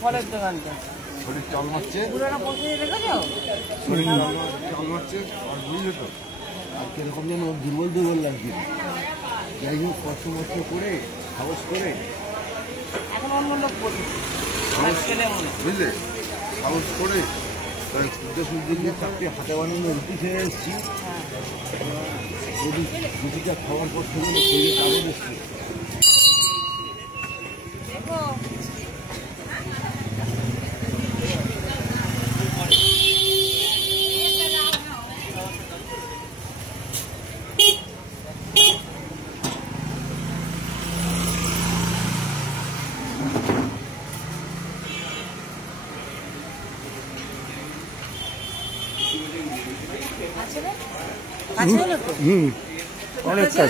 ফলের দোকানটা শরীর চল মারছে, চল মারছে। আর বুঝলে তো আর কিরকম যেন দুর্বল দুর্বল লাগছে। যাই হোক কষ্ট মষ্ট করে সাহস করে এখন অন্য লোক বলি বুঝলে, সাহস করে সূর্য সূর্য দিয়ে চারটে হাতে বানানো রুটি খেয়ে এসেছি। রুটিটা খাওয়ার পর সেগুলো খেয়ে কারণ এসছি। অনেক কাছে।